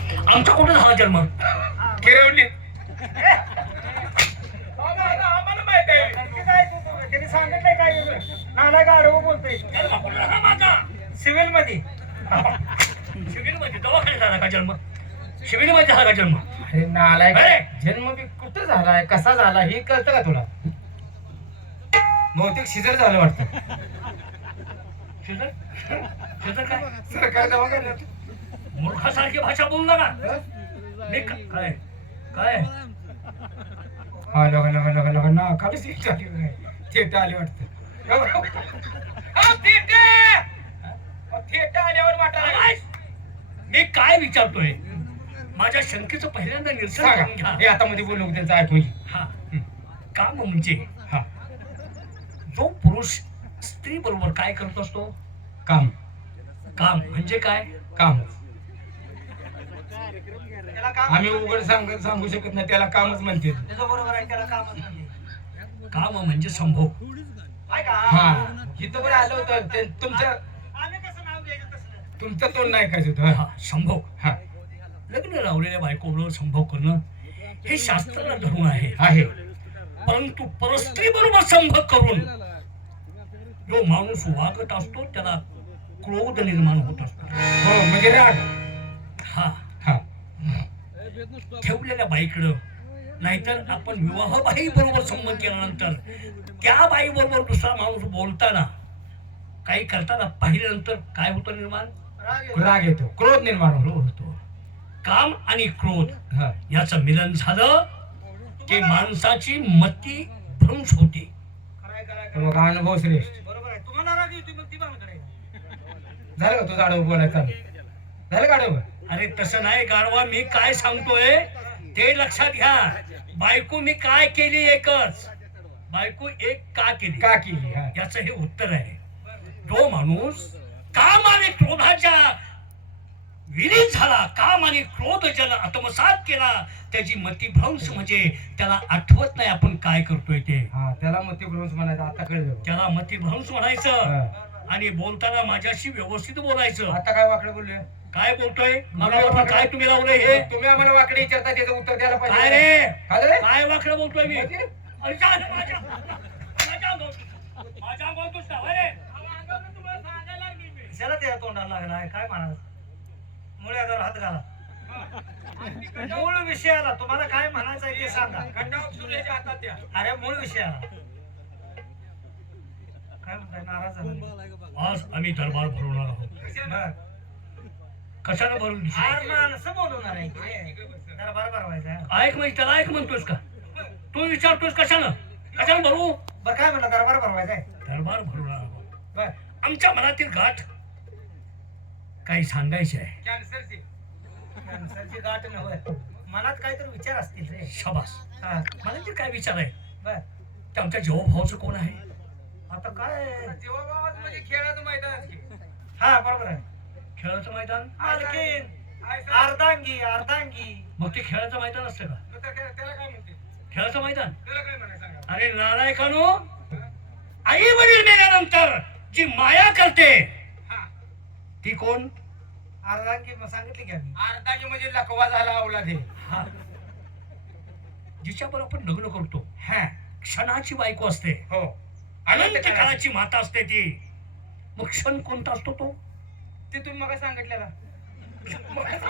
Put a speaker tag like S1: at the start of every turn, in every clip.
S1: आमचा कुठे झाला जन्म?
S2: गिरवली.
S3: आम्हाला माहित आहे त्यांनी सांगितलंय काय नाना गाडव बोलतोय
S1: जन्म कुठे झाला माझा?
S3: सिव्हिल मध्ये.
S1: शिबिरमध्ये दवाखान्यात झाला का जन्म? शिबिरमध्ये झाला का जन्म?
S2: अरे नालायक,
S1: अरे!
S2: जन्म बी कुठं झालाय, कसा झाला हे कळतं का तुला? बहुतेक शिजर झालं वाटतं.
S1: शिजर? शिजर काय?
S2: सरकार दवाखान्यात.
S1: मूर्खासारखी भाषा बोलू नका. मी काय काय
S2: हा लगा लगा लगा लगा ना खाली सीट आली काय थेट आले वाटतं. थेट आल्यावर वाटायला
S1: मी काय विचारतोय? माझ्या शंकेचं पहिल्यांदा निरसन करून
S2: सांगा.
S1: घ्या.
S2: हे आता मध्ये बोलू नको, त्यांचं ऐकू घे.
S1: हा काम म्हणजे
S2: हा
S1: जो पुरुष स्त्री बरोबर काय करत असतो?
S2: काम
S1: काम म्हणजे काय?
S2: काम आम्ही उघड सांगू शकत नाही, त्याला कामच म्हणते.
S3: बरोबर आहे त्याला कामच म्हणजे
S1: काम म्हणजे संभोग.
S2: हा इथं पण आलं होतं तुमचं
S3: आम्ही कसं नाव घ्यायचं तसं
S2: तुमचं तोंड नाही काय होतं.
S1: हा संभोग.
S2: हा
S1: लग्न लावलेल्या बायकोबरोबर संभोग करणं हे शास्त्राला धरून आहे.
S2: आहे.
S1: परंतु परस्त्री बरोबर संभोग करून जो माणूस वागत असतो त्याला क्रोध निर्माण होत असतो.
S2: हो म्हणजे राग.
S1: हा
S2: हा
S1: ठेवलेल्या बाईकडं, नाहीतर आपण विवाह बाई बरोबर संबंध केल्यानंतर त्या बाई बरोबर दुसरा माणूस बोलताना काही करताना पाहिल्यानंतर काय होतं निर्माण?
S2: राग येतो, क्रोध निर्माण
S1: क्रोध
S2: होतो.
S1: होतो. काम आणि क्रोध
S2: हा
S1: याचं मिलन झालं की माणसाची मती भ्रंश होते.
S2: बघा अनुभव श्रेष्ठ.
S3: बरोबर आहे तुम्हाला राग येतो मग ती भांडण करायची.
S2: झालं का तुझं आडवं बोलायचं? झालं का आडवं?
S1: अरे तसं नाही गाढवा, मी काय सांगतोय ते लक्षात घ्या. बायको मी काय केली एकच, बायको एक का केली
S2: का केली? हा
S1: याचं हे उत्तर आहे. जो माणूस काम आणि क्रोधाच्या विलीन झाला, काम आणि क्रोध ज्याला आत्मसात केला, त्याची मतिभ्रंश म्हणजे त्याला आठवत नाही आपण काय करतोय ते.
S2: हा त्याला मग ते भ्रंश म्हणायचं. आता कळलं.
S1: त्याला मतिभ्रंश म्हणायचं.
S2: हा.
S1: आणि बोलताना माझ्याशी व्यवस्थित बोलायचं.
S2: आता काय वाकडं बोलले?
S1: काय बोलतोय? मला वाटलं काय तुम्ही लावलंय हे?
S2: तुम्ही आम्हाला वाकडे विचारता, त्याचं उत्तर द्यायला
S1: काय
S2: पाहिजे.
S1: रे?
S2: अरे
S1: काय वाकडं बोलतोय मी?
S2: म्हणजे?
S1: अरे जा ना, माझ्या अंगावर तुझं नाव आहे रे.
S3: कशाला त्या तोंडाला लागला काय म्हणाल मुळे आधार हात घाला. मूळ विषयाला तुम्हाला काय म्हणायचं आहे ते सांगा. अरे मूळ विषयाला काय म्हणताय? नाराज झाला?
S1: आज आम्ही दरबार भरवणार आहोत.
S3: बरं.
S1: कशाला भरून दिसू?
S3: आर माणसं बोलवणार आहे की दरबार भरवायचा आहे.
S1: ऐक म्हणजे त्याला ऐक म्हणतोस का? तू विचारतोस कशानं? कशानं भरू?
S3: बरं काय म्हणलं दरबार भरवायचा आहे.
S1: दरबार भरवणार आहोत.
S3: बर
S1: आमच्या मनातील गाठ काही सांगायची आहे.
S3: कॅन्सरची गाठ नव्हे मनात काहीतरी विचार असतील रे.
S1: शाबास.
S3: हा
S1: मनातील काय विचार आहे?
S3: बर
S1: ते आमच्या जीवाभावाचं कोण आहे?
S3: आता काय
S2: जीवाभावात म्हणजे खेळाचं मैदान.
S3: हा बरोबर आहे.
S1: खेळाचं मैदान.
S3: मालकीन अर्धांगी अर्धांगी
S1: मग ते खेळाचं मैदान असतं का?
S2: त्याला काय म्हणते?
S1: खेळाचं मैदान.
S2: त्याला काय म्हणायचं?
S1: अरे नालायकानो, आई वडील मेल्यानंतर जी माया करते ती कोण?
S3: अर्धांगी मग सांगितली की आम्ही.
S2: अर्धांगी म्हणजे लकवा झाला अवलादे.
S1: हा. जिच्यावर आपण लग्न करतो
S2: हा
S1: क्षणाची बायको असते,
S2: हो
S1: अनंत काळाची माता असते ती. मग क्षण कोणता असतो तो?
S2: ते तुम्ही मला सांगितलेला. तुम्ही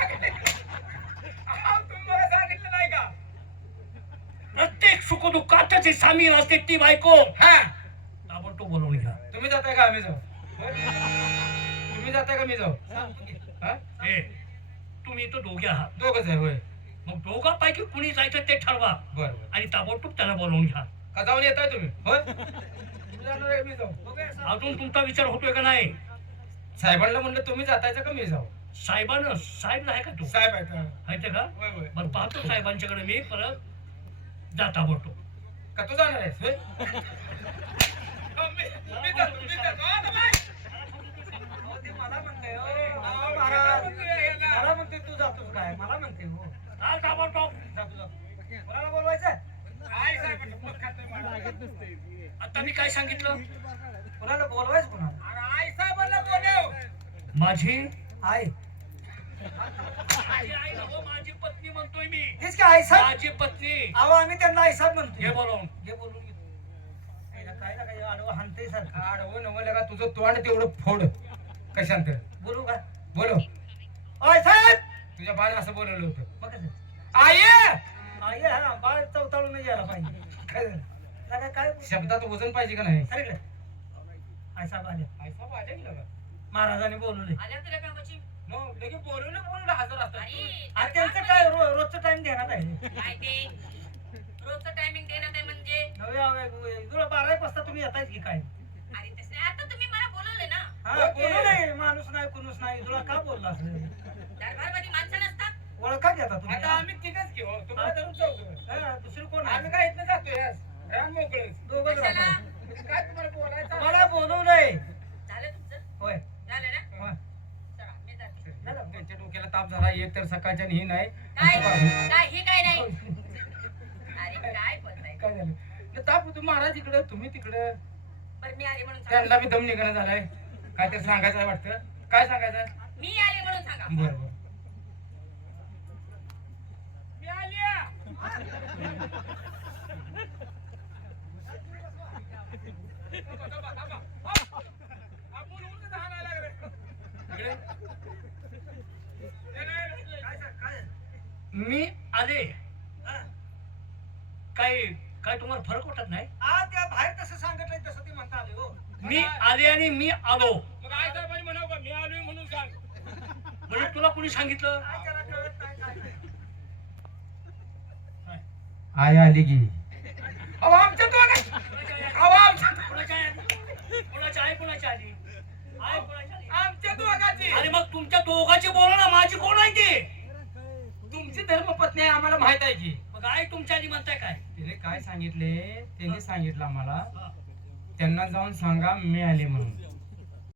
S2: मला सांगितलं नाही का?
S1: प्रत्येक सुखदुःखात जी सामील असते ती बायको.
S2: हा
S1: ताबडतोब बोलवून घ्या.
S2: तुम्ही जाताय का आम्ही जाऊ? तुम्ही जाताय का मी जाऊ? हा
S1: ए, तुम्ही तर दोघे आहात.
S2: दोघच आहे होय.
S1: मग दोघांपैकी कुणी जायचं ते ठरवा
S2: बरं
S1: आणि ताबडतोब त्याला बोलवून घ्या.
S2: का जाऊन येताय तुम्ही? होय तुम्ही जाणार आहे मी जाऊ?
S1: अजून तुमचा विचार होतोय का नाही?
S2: साहेबांना म्हणलं तुम्ही जातायचं का मी जाऊ?
S1: साहेबानं साहेब आहे का तू?
S2: साहेब आहेत हा.
S1: आहे का?
S2: होय होय.
S1: बरं पाहतो साहेबांच्याकडे मी परत जाता बोलतो.
S2: का तू जाणार आहेस होय? मी जातो, मी जातो.
S3: अहो, ते मला म्हणते हो. अहो, महाराज. मला म्हणते तू जातोस काय मला म्हणते हो.
S1: चाल ताबडतोब.
S3: जातो जातो. कोणाला बोलवायचं?
S1: आता मी काय सांगितलं?
S3: कोणाला बोलवायचं कोणाला?
S2: आई साहेबांना बोलव.
S1: माझी
S3: आहे
S1: माझी आई नव्ह, माझी पत्नी म्हणतोय मी.
S3: तेच की आई साहेब
S1: माझी पत्नी.
S3: अहो आम्ही त्यांना आई साहेब
S1: घे
S3: म्हणतो
S1: बोलावून.
S3: घे बोलून घेतो. याला काय ना काय आडवं हाणतंय सारखं.
S2: आडवं नवलं का तुझं तोंड तेवढं फोड कशांत
S3: बोलू का
S2: बोलो
S3: आई साहेब
S2: तुझ्या बाने असं बोलवलं होतं
S3: मग कसं
S2: आई
S3: आई हा बाळ चवताळून नाही यायला पाहिजे
S2: काय झालं?
S3: लगा काय
S2: शब्दात वजन पाहिजे का नाही
S3: सर इकडे आई साहेब आले
S2: आई साहेब आले की लगा?
S3: महाराजांनी बोलवले
S2: मग लगेच बोलवलं बोलवलं हजर असतात
S3: आणि त्यांचं काय रोजचं टाइम देण्यात आहे
S4: रोजचं टायमिंग देण्यात आहे म्हणजे
S3: तुला 12 एक वाजता तुम्ही येतायच की काय
S4: अरे तसं नाही. आता तुम्ही मला बोलवले ना
S3: हा बोलवले माणूस नाही कुणूस नाही तुला का बोलला असं
S4: दरबारमध्ये माणसं नसतात.
S3: ओळखा घेता तुम्ही
S2: आता आम्ही तिघच घेऊ तुम्हाला धरून जाऊ
S3: हा, दुसरी कोण
S2: आम्ही काय इथनं जातोय आज रान मोकळच
S3: दोघंच
S4: कशाला?
S3: राहतात.
S2: म्हणजे काय तुम्हाला बोलायचं
S3: मला बोलवलंय
S4: झालं तुमचं
S3: होय
S4: झालं ना
S3: होय.
S4: चला मी जाते.
S2: त्यांच्या डोक्याला ताप झाला एक तर सकाळच्या आणि ही नाही
S4: काय काय हे काय नाही अरे काय बोलताय
S2: काय झालं ते ताप होतो महाराज इकडं तुम्ही तिकडं
S4: बरं मी आले म्हणून सांगा.
S2: त्यांना बी दम निघणं झालाय काय तर सांगायचं आहे वाटतं काय सांगायचं आहे?
S4: मी आले म्हणून सांगा.
S2: बरं बरं
S1: मी आले. काय काय तुम्हाला फरक वाटत नाही?
S3: हा त्या बाहेर कसं सांगितलंय तसं ते म्हणता आले हो
S1: मी आले आणि मी आलो.
S2: मग आई साहेबांनी म्हणावं का मी आलोय म्हणून सांग
S1: म्हणजे तुला कोणी सांगितलं?
S3: काय त्याला कळत नाही काय नाही.
S2: आई आली की अहो आमच्या दोघांची अहो आमच्या
S1: कोणाच्या आली? कोणाची आई कोणाची आली? आई कोणाची आली?
S2: आमच्या दोघांची
S1: आणि मग तुमच्या दोघांची बोला ना, माझी कोण आहे ते?
S2: तुमची धर्मपत्नी आहे आम्हाला माहित आहे की
S1: मग आई तुमच्या आली म्हणताय काय?
S2: तिने काय सांगितले त्यांनी सांगितलं आम्हाला
S1: हा.
S2: त्यांना जाऊन सांगा मी आले म्हणून